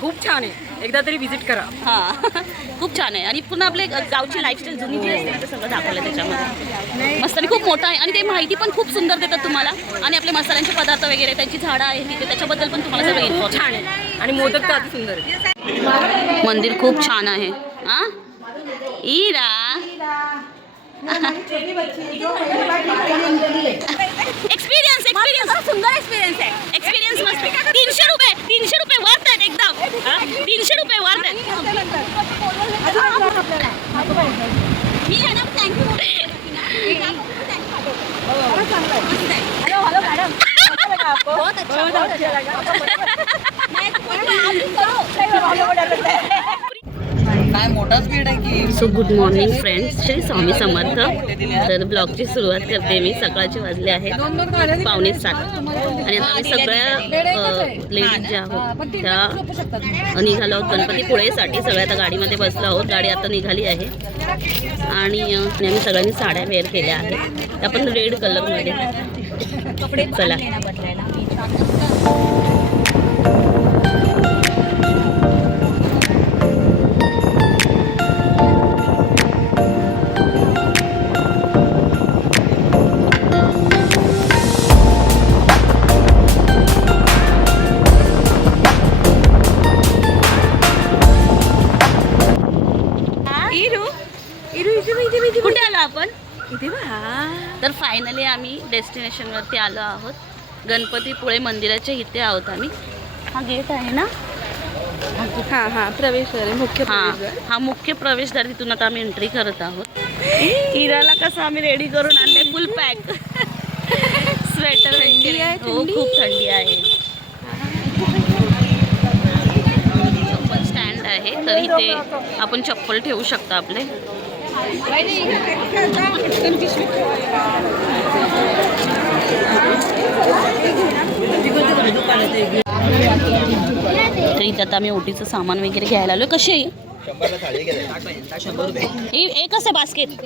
खूप छान आहे, एकदा तरी विजिट करा. हां खूप छान आहे आणि पुन्हा आपले गावची लाईफस्टाईल जुनी जी असते ते सगळं दाखवलं त्याच्यामध्ये. मस्त आणि खूप मोठं आहे आणि ते माहिती पण खूप सुंदर देतात तुम्हाला. आणि आपले मसाल्यांचे पदार्थ वगैरे त्यांची झाडं आहेत तिथे त्याच्याबद्दल पण तुम्हाला सगळं खूप इन्फॉर्मेशन छान आहे आणि मोदक तर अति सुंदर आहे. मंदिर खूप छान आहे. हां इरा एक्सपिरियन्स सुंदर एक्सपिरियन्स आहे. एक्सपिरियन्स मस्त. 300 रुपये वर्थ आहेत एकदम. 300 रुपये वर्थ आहेत. मी येणार. थँक्यू. Hello madam. बहुत अच्छा काय मोठा स्पीड आहे की. So good morning friends, Shri Swami Samarth. तर ब्लॉगची सुरुवात करते मी. सकाळचे वाजले आहेत 6:45 आणि आता आम्ही सगळ्या लेडीज ज्या आहोत त्या निघालो आहोत गणपतीपुळेसाठी. सगळ्या आता गाडीमध्ये बसलो आहोत. गाडी आता निघाली आहे आणि आम्ही सगळ्यांनी साड्या वेअर केल्या आहेत. त्या पण रेड कलरमध्ये. चला कुठे आलो आपण. तर फायनली आम्ही डेस्टिनेशनवरती आलो आहोत. गणपतीपुळे मंदिराच्या इथे आहोत आम्ही. हा गेट आहे ना. हां प्रवेशद्वार आहे, मुख्य प्रवेशद्वार. हा मुख्य प्रवेशद्वार. तिथून आता आम्ही एंट्री करत आहोत. इराला कसं आम्ही रेडी करून आणले फुल पॅक. स्वेटर वगैरे. हो खूप थंडी आहे. चप्पल स्टँड आहे तर इथे आपण चप्पल ठेवू शकता आपले. तर इथे आता आम्ही ओटीचं सामान वगैरे घ्यायला आलो. कशी आहे एक असं बास्केट 100.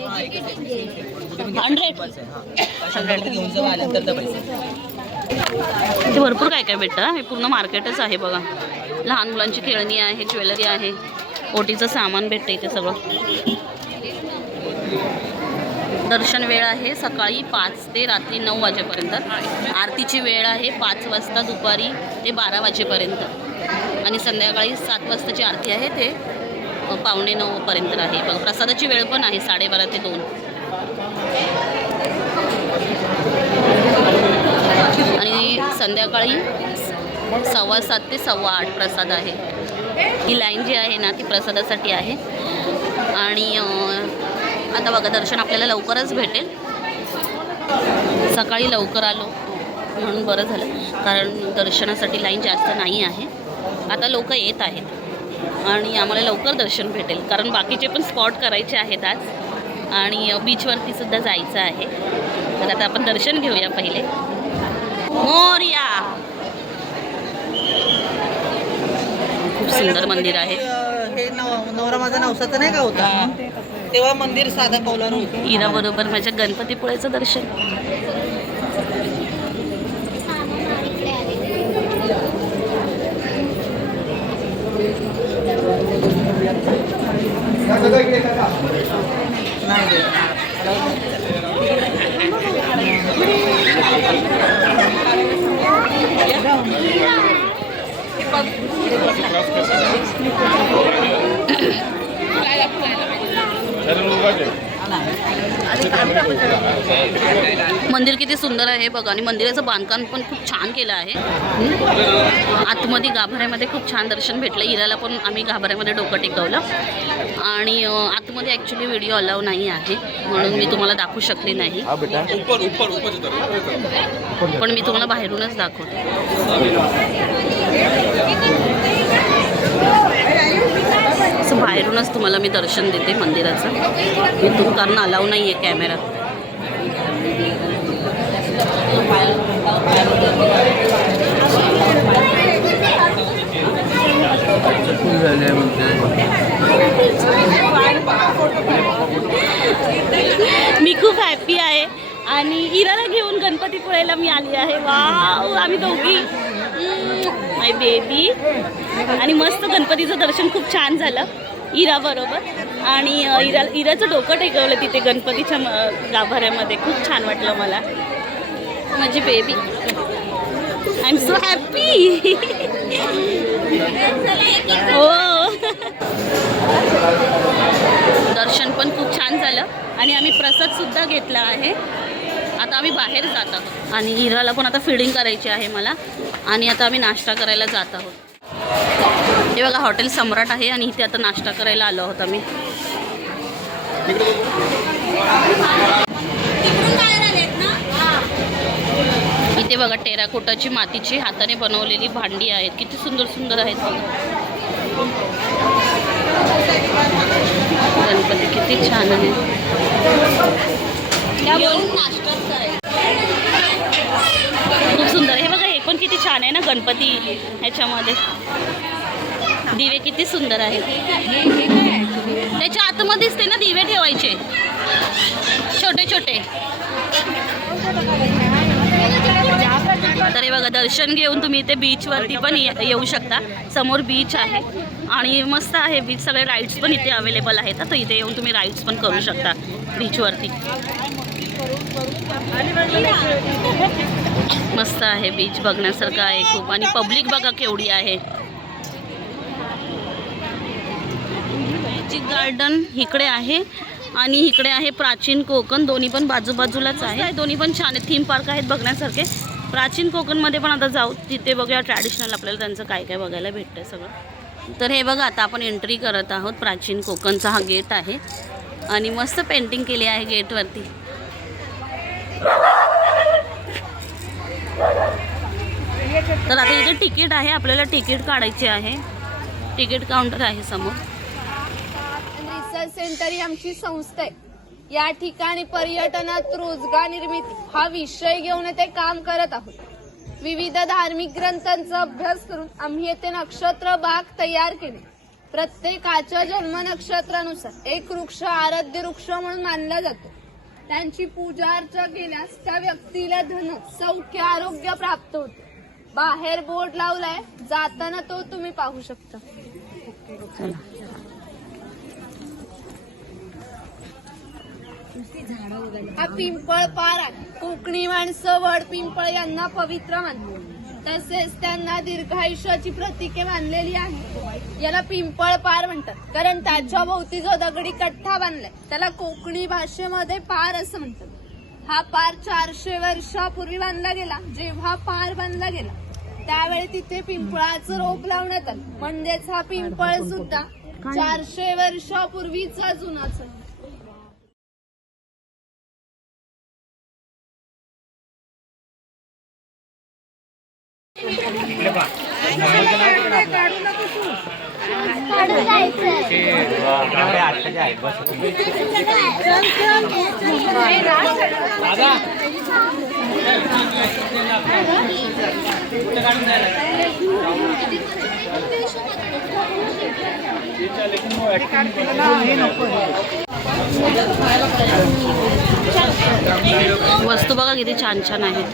इथे भरपूर काय काय भेटतं. हे पूर्ण मार्केटच आहे बघा. लहान मुलांची खेळणी आहे, ज्वेलरी आहे, ओटीचं सामान भेटतं इथे सगळं. दर्शन वेळ आहे सकाळी 5 ते रात्री 9 वाजेपर्यंत. आरतीची वेळ आहे 5 वाजता दुपारी ते 12 वाजेपर्यंत आणि संध्याकाळी 7 वाजताची आरती आहे ते 8:45 पर्यंत आहे. बघा प्रसादाची वेळ पण आहे 12:30 ते 2 आणि संध्याकाळी 7:15 ते 8:15 प्रसाद आहे. ही लाईन जी आहे ना ती प्रसादासाठी आहे. आणि आता बघा दर्शन आपल्याला लवकरच भेटेल. सकाळी लवकर आलो म्हणून बरं झालं, कारण दर्शनासाठी लाईन जास्त नाही आहे. आता लोक येत आहेत आणि आम्हाला लवकर दर्शन भेटेल, कारण बाकीचे पण स्पॉट करायचे आहेत आज आणि बीचवरती सुद्धा जायचं आहे. तर आता आपण दर्शन घेऊया पहिले. मोरया. खूप सुंदर मंदिर आहे. हे नवरा माझा नवसाचा नाही का होता तेव्हा मंदिर साधा कौलारू होतं. इरा बरोबर माझ्या गणपतीपुळेचं दर्शन. मंदिर किती सुंदर आहे बघा. आणि मंदिराचं बांधकाम पण खूप छान केलं आहे. आतमध्ये गाभाऱ्यामध्ये खूप छान दर्शन भेटलं. इराला पण आम्ही गाभाऱ्यामध्ये डोकं टेकवलं आणि आतमध्ये ॲक्च्युली व्हिडिओ अलाव नाही आहे म्हणून मी तुम्हाला दाखवू शकले नाही, पण मी तुम्हाला बाहेरूनच दाखवते. असं बाहेरूनच तुम्हाला मी दर्शन देते मंदिराचं. इथून कारण अलाव नाही आहे कॅमेरा. मी खूप हॅपी आहे आणि इराला घेऊन गणपतीपुळेला मी आली आहे. वाव, आम्ही दोघी माय बेबी. आणि मस्त गणपतीचं दर्शन खूप छान झालं इरा बरोबर. आणि इराचं डोकं टेकवलं तिथे गणपतीच्या गाभाऱ्यामध्ये. खूप छान वाटलं मला. माझी baby, I am so happy. हो, दर्शन पण खूप छान झालं आणि आम्ही प्रसादसुद्धा घेतला आहे. आता आम्ही बाहेर जात आहोत आणि इराला पण आता फिडिंग करायची आहे मला. आणि आता आम्ही नाश्ता करायला जात आहोत. हे बघा हॉटेल सम्राट आहे आणि इथे आता नाश्ता करायला आलो आहोत आम्ही. इथे बघा टेराकोटाची मातीची हाताने बनवलेली भांडी आहेत. किती सुंदर सुंदर आहेत बघा. गणपती किती छान आहे. खूप सुंदर. हे बघा हे पण किती छान आहे ना गणपती. ह्याच्यामध्ये दिवे किती सुंदर आहेत. त्याच्या आतमध्येच ते ना दिवे ठेवायचे छोटे छोटे. तर हे बघा दर्शन घेऊन तुम्ही इथे बीचवरती पण येऊ शकता. समोर बीच आहे आणि मस्त आहे बीच. सगळे राईड्स पण इथे अवेलेबल आहेत. तर इथे येऊन तुम्ही राईड्स पण करू शकता बीचवरती. मस्त आहे बीच, बघण्यासारखं आहे खूप. आणि पब्लिक बघा केवढी आहे. मॅजिक गार्डन इकडे आहे आणि इकडे आहे प्राचीन कोकण. दोन्ही पण बाजूबाजूलाच आहे. दोन्ही पण छान आहे. थीम पार्क आहेत बघण्यासारखे. प्राचीन कोकणमध्ये पण आता जाऊ, तिथे बघूया ट्रॅडिशनल आपल्याला त्यांचं काय काय बघायला भेटतं सगळं. तर हे बघा आता आपण एंट्री करत आहोत. प्राचीन कोकणचा हा गेट आहे आणि मस्त पेंटिंग केली आहे गेटवरती. तर आता इथे तिकीट आहे, आपल्याला तिकीट काढायचे आहे. तिकीट काउंटर आहे समोर. रिसर्च सेंटर ही आमची संस्था आहे. या ठिकाणी पर्यटनात रोजगार निर्मिती हा विषय घेऊन ते काम करत आहोत. विविध धार्मिक ग्रंथांचा अभ्यास करून आम्ही येथे नक्षत्र बाग तयार केले. प्रत्येकाच्या जन्म नक्षत्रानुसार एक वृक्ष आराध्य वृक्ष म्हणून मानला जातो. त्यांची पूजा अर्चा केल्यास त्या व्यक्तीला धन, सौख्य, आरोग्य प्राप्त होते. बाहेर बोर्ड लावलाय, जाताना तो तुम्ही पाहू शकता. हा पिंपळ पार आहे. कोकणी माणसं वड पिंपळ यांना पवित्र मानतात. तसेच त्यांना दीर्घायुष्याची प्रतीके मानलेली आहे. याला पिंपळ पार म्हणतात कारण त्याच्या भोवती जो दगडी कट्टा बांधलाय त्याला कोकणी भाषेमध्ये पार असं म्हणतात. हा पार 400 वर्षापूर्वी बांधला गेला. जेव्हा पार बांधला गेला त्यावेळी तिथे पिंपळाचं रोप लावण्यात आलं. म्हणजेच हा पिंपळ सुद्धा 400 वर्षापूर्वीचा जुनाच आहे. वस्तू बघा किती छान छान आहेत.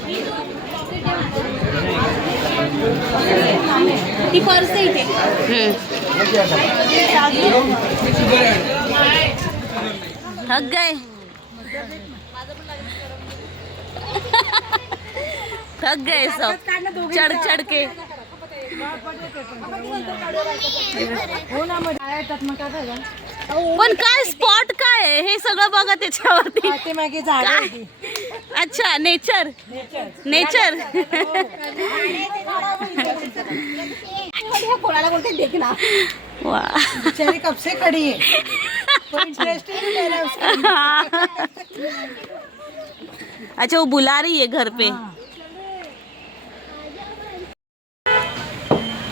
ती पर्स इथे थक गए. थक गए सब चढ़ चढ़ के. पण काय स्पॉट काय आहे हे सगळं बघा त्याच्यावरती. अच्छा नेचर नेचर. वा कब से खड़ी है. अच्छा वो बुला रही है घर पे.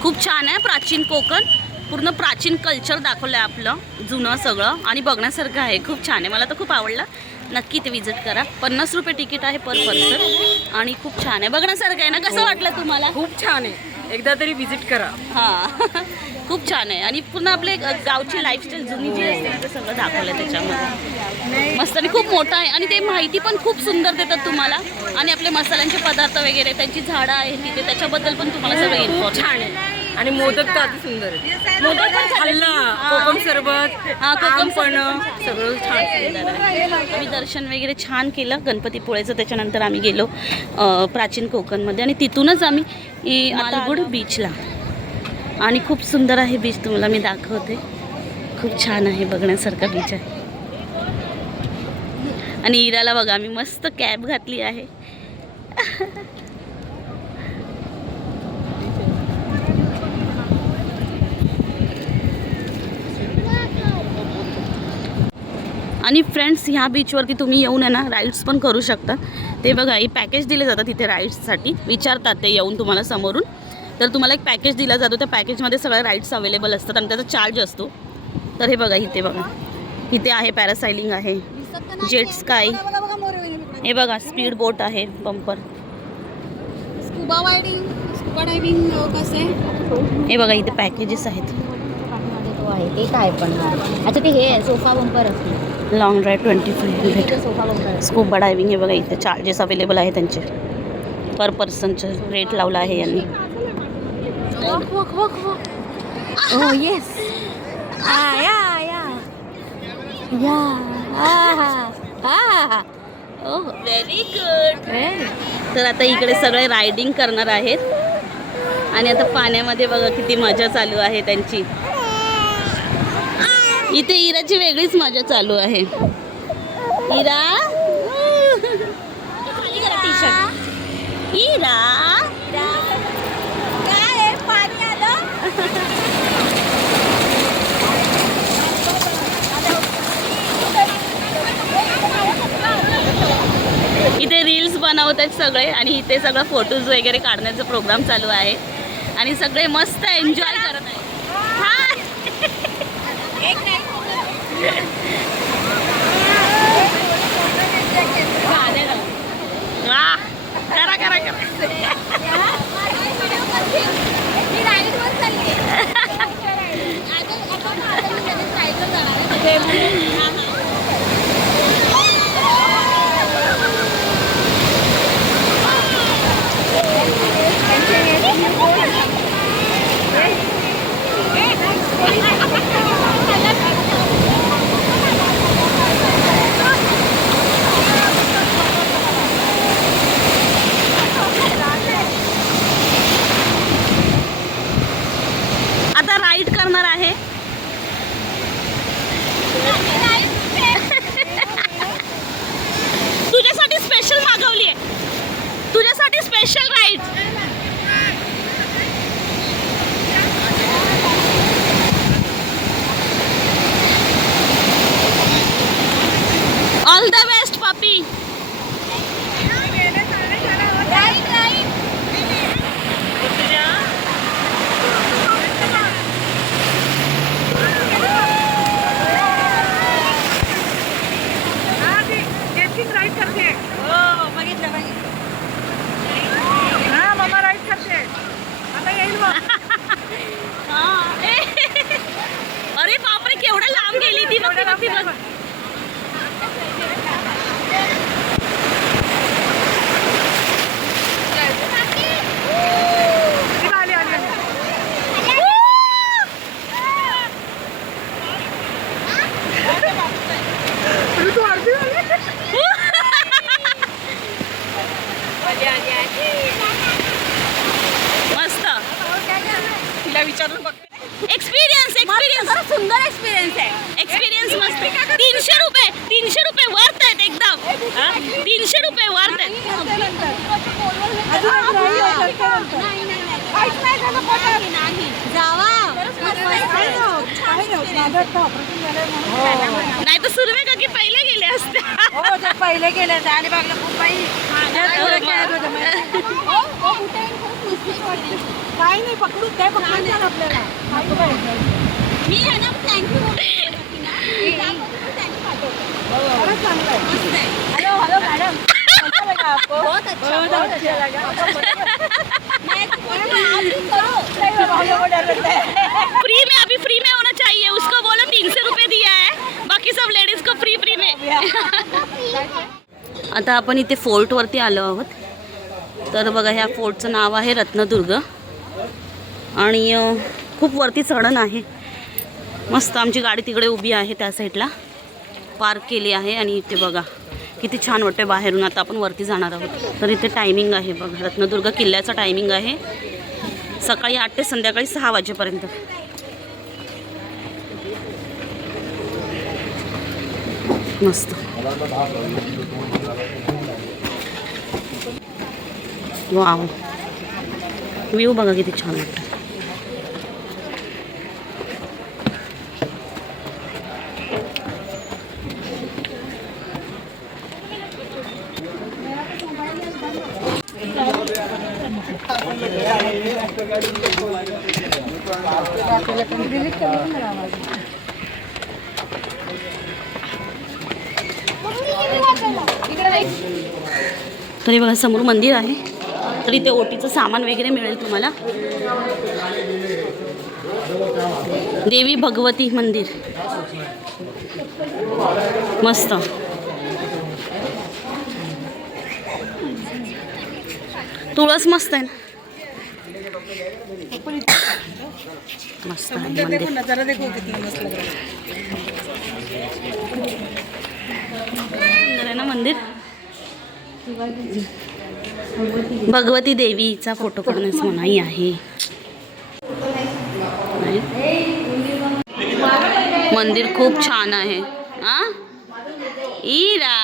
खूप छान आहे प्राचीन कोकण. पूर्ण प्राचीन कल्चर दाखवलं आहे आपलं जुनं सगळं आणि बघण्यासारखं आहे. खूप छान आहे. मला तर खूप आवडलं. नक्की ते विजिट करा. 50 रुपये तिकीट आहे पर पर्सन आणि खूप छान आहे. बघण्यासारखं आहे ना. कसं वाटलं तुम्हाला? खूप छान आहे. एकदा तरी विजिट करा. हां खूप छान आहे. आणि पूर्ण आपले गावची लाईफस्टाईल जुनी जी असते ते सगळं दाखवलं आहे त्याच्यामध्ये. मस्त आणि खूप मोठं आहे आणि ते माहिती पण खूप सुंदर देतात तुम्हाला. आणि आपले मसाल्यांचे पदार्थ वगैरे त्यांची झाडं आहेत तिथे त्याच्याबद्दल पण तुम्हाला सगळं इन्फॉर्मेशन छान आहे. आणि मोदक तर अति सुंदर आहे. मोदक पण खाल्लं, कोकम सरबत, कोकम पण सगळं छान सुंदर आहे. आम्ही दर्शन वगैरे छान केलं गणपतीपुळेचं. त्याच्यानंतर आम्ही गेलो प्राचीन कोकणमध्ये आणि तिथूनच आम्ही मालगुड बीचला. आणि खूप सुंदर आहे बीच, तुम्हाला मी दाखवते. खूप छान आहे, बघण्यासारखा बीच आहे. आणि इराला बघा आम्ही मस्त कॅब घातली आहे. आणि फ्रेंड्स, ह्या बीचवरती तुम्ही येऊन आहे ना राईड्स पण करू शकता. ते बघा हे पॅकेज दिले जातात तिथे राईड्ससाठी. विचारतात ते येऊन तुम्हाला समोरून. तर तुम्हाला एक पॅकेज दिला जातो, त्या पॅकेजमध्ये सगळ्या राईड्स अवेलेबल असतात आणि त्याचा चार्ज असतो. तर हे बघा इथे बघा, इथे आहे पॅरासायलिंग आहे, जेट स्काय, हे बघा स्पीड बोट आहे, बंपर, स्कुबा डायव्हिंग कसं आहे? हे बघा इथे पॅकेजेस आहेत. ते काय पण अच्छा ते हे sofa bumper long drive 2500, sofa bumper scuba diving, हे बघा इथे चार्जेस अवेलेबल आहे त्यांचे. पर पर्सनचं रेट लावला आहे यांनी. Oh yes. Very good. तर आता इकडे सगळे रायडिंग करणार आहेत आणि आता पाण्यामध्ये बघा किती मजा चालू आहे त्यांची. इथे इराची वेगळीच मजा चालू आहे. इरा टी शर्ट, इरा काय पाणी आलं. इथे रील्स बनवत आहेत सगळे आणि इथे सगळं फोटोज वगैरे काढण्याचा प्रोग्राम चालू आहे आणि सगळे मस्त एन्जॉय करत आहेत. वाह, करा करा करा. आता राईड करणार आहे. तुझ्यासाठी स्पेशल मागवली आहे, तुझ्यासाठी special ride. All the best puppy. Ride करते. हो बघितलं हा मम्मा राईड करते. आता येईल मग. अरे बापरे, केवढं लांब गेली ती. बघ बघ. मस्त. तिला विचारून बघ. एक्सपिरियन्स सुंदर एक्सपिरियन्स आहे. एक्सपिरियन्स मस्त. 300 रुपये वर्थ आहेत एकदम. 300 रुपये वर्थ आहेत. नाही तर सुरवे का की पहिले गेले असते. पहिले गेले आणि बघलं खूप बाई काही नाही पकडू काय पकडून आपल्याला. मी आहे ना थँक्यू. Hello hello madam. बहुत अच्छा लगा. फ्री में होना चाहिए. उसको बोलो 300 रुपये दिया है, बाकी सब लेडीज को फ्री में. आता आपण इथे फोर्टवरती आलो आहोत. तर बघा ह्या फोर्टचं नाव आहे रत्नदुर्ग आणि खूप वरती चढण आहे. मस्त आमची गाडी तिकडे उभी आहे त्या साईडला पार्क केली आहे. आणि इथे बघा किती छान वाटते बाहेरून. आता आपण वरती जाणार आहोत. तर इथे टायमिंग आहे बघा, रत्नदुर्ग किल्ल्याचा टायमिंग आहे सकाळी 8 ते संध्याकाळी 6 वाजेपर्यंत. मस्त वाव, व्ह्यू बघा किती छान वाटतं. तरी बघा समोर मंदिर आहे. तरी ते ओटीचं सामान वगैरे मिळेल तुम्हाला. देवी भगवती मंदिर मस्त. तुळस मस्त आहे ना, मस्त आहे मंदिर. नजारा देखो कितना मस्त लग रहा है. सुंदर आहे ना मंदिर. भगवती देवीचा फोटो काढण्यास मनाई आहे. मंदिर खूप छान आहे. हा इरा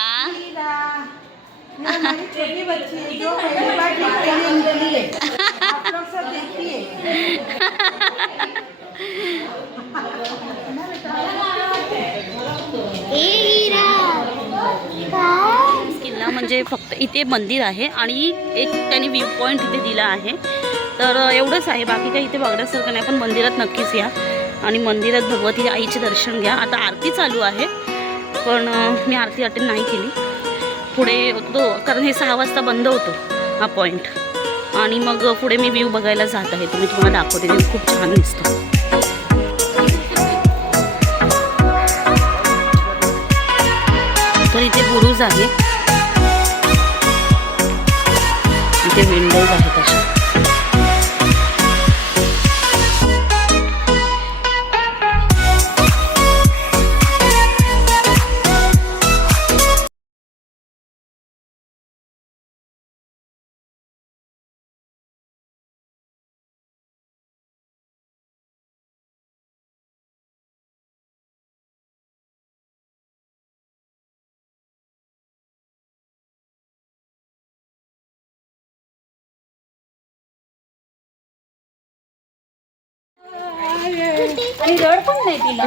किल्ला म्हणजे फक्त इथे मंदिर आहे आणि एक त्यांनी व्ह्यू पॉईंट इथे दिला आहे. तर एवढंच आहे, बाकी काही इथे बघण्यासारखं नाही. पण मंदिरात नक्कीच या आणि मंदिरात भगवती आईचे दर्शन घ्या. आता आरती चालू आहे पण मी आरती अटेंड नाही केली. पुढे तो कारण हे 6 वाजता बंद होतो हा पॉईंट. आणि मग पुढे मी व्ह्यू बघायला जात आहे. तुम्ही तुम्हाला दाखवते, ते खूप छान दिसतं. तर इथे बुरुज आहे, इथे विंडोज आहेत अशा.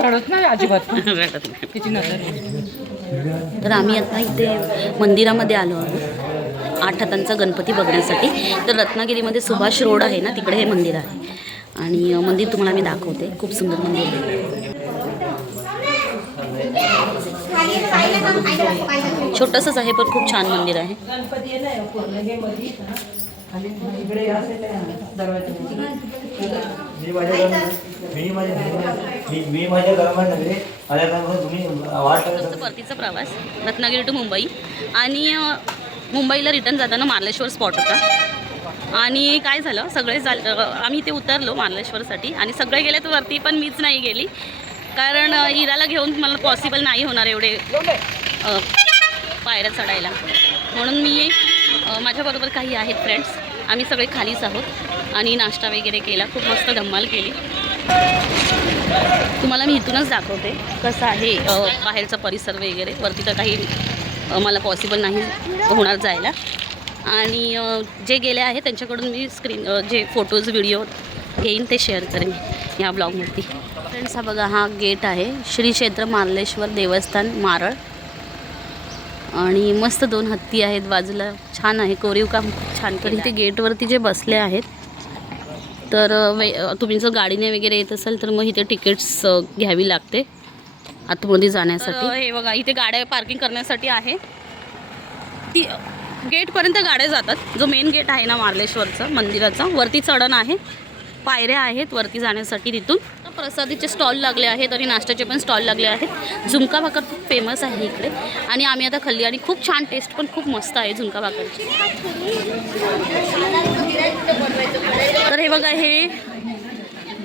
रडत नाही अजिबात. रडत नाही. किती नजर आहे. तर आम्ही आता इथे मंदिरामध्ये आलो आहोत 8 हातांचा गणपती बघण्यासाठी. तर रत्नागिरीमध्ये सुभाष रोड आहे ना, तिकडे हे मंदिर आहे. आणि मंदिर तुम्हाला मी दाखवते, खूप सुंदर मंदिर आहे. छोटंसंच आहे पण खूप छान मंदिर आहे. परतीचा प्रवास रत्नागिरी टू मुंबई. आणि मुंबईला रिटर्न जाताना मार्लेश्वर स्पॉट होता. आणि काय झालं, सगळे आम्ही इथे उतरलो मार्लेश्वरसाठी आणि सगळे गेलेत वरती, पण मीच नाही गेली कारण इराला घेऊन मला पॉसिबल नाही होणार एवढे पायऱ्या चढायला. म्हणून मी माझ्याबरोबर काही आहेत फ्रेंड्स, आम्ही सगळे खालीच आहोत आणि नाश्ता वगैरे केला, खूप मस्त धम्माल केली. तुम्हाला मी इथूनच दाखवते कसं आहे बाहेरचा परिसर वगैरे. वरती तर काही मला पॉसिबल नाही होणार जायला. आणि जे गेले आहेत त्यांच्याकडून मी जे फोटोज व्हिडिओ घेईन ते शेअर करेन ह्या ब्लॉगवरती. फ्रेंड्स हा बघा, हा गेट आहे श्री क्षेत्र मार्लेश्वर देवस्थान मारळ. आणि मस्त 2 हत्ती आहेत बाजूला, छान आहे, कोरीव काम खूप छान. तर इथे गेटवरती जे बसले आहेत, तर तुम्ही जर गाडीने वगैरे येत असाल तर मग इथे तिकीट्स घ्यावी लागते आतमध्ये जाण्यासाठी. हे बघा इथे गाड्या पार्किंग करण्यासाठी आहे. ती गेटपर्यंत गाड्या जातात. जो मेन गेट आहे ना मार्लेश्वरचा मंदिराचा, वरती चढण आहे, पायऱ्या आहेत वरती जाण्यासाठी. तिथून प्रसादीचे स्टॉल लागले आहेत आणि नाश्त्याचे पण स्टॉल लागले आहेत. झुणका भाकर खूप फेमस आहे इकडे आणि आम्ही आता खाल्ली आणि खूप छान, टेस्ट पण खूप मस्त आहे झुणका भाकरची. तर हे बघा, हे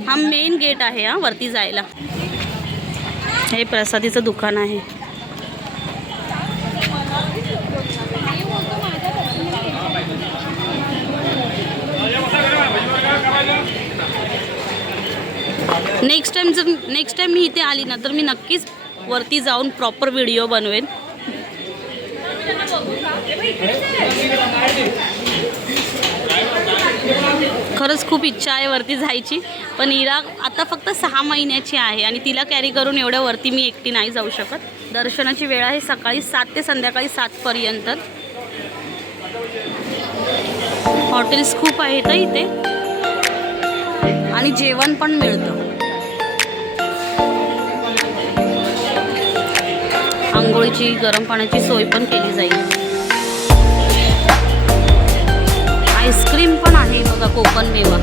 हा मेन गेट आहे हा वरती जायला. हे प्रसादीचं दुकान आहे. नेक्स्ट टाइम मी इथे आली ना तर मी नक्कीच वरती जाऊन प्रॉपर व्हिडिओ बनवेन. खरंच खूप इच्छा आहे वरती जायची, पण इरा आता फक्त 6 महिन्याची आहे आणि तिला कॅरी करून एवढ्या वरती मी एकटी नाही जाऊ शकत. दर्शनाची वेळ आहे सकाळी 7 ते संध्याकाळी 7 पर्यंत. हॉटेल्स खूप आहेत इथे आणि जेवण पण मिळतं. आंघोळीची गरम पाण्याची सोय पण केली जाईल. आईस्क्रीम पण आहे बघा, कोकण मेवा.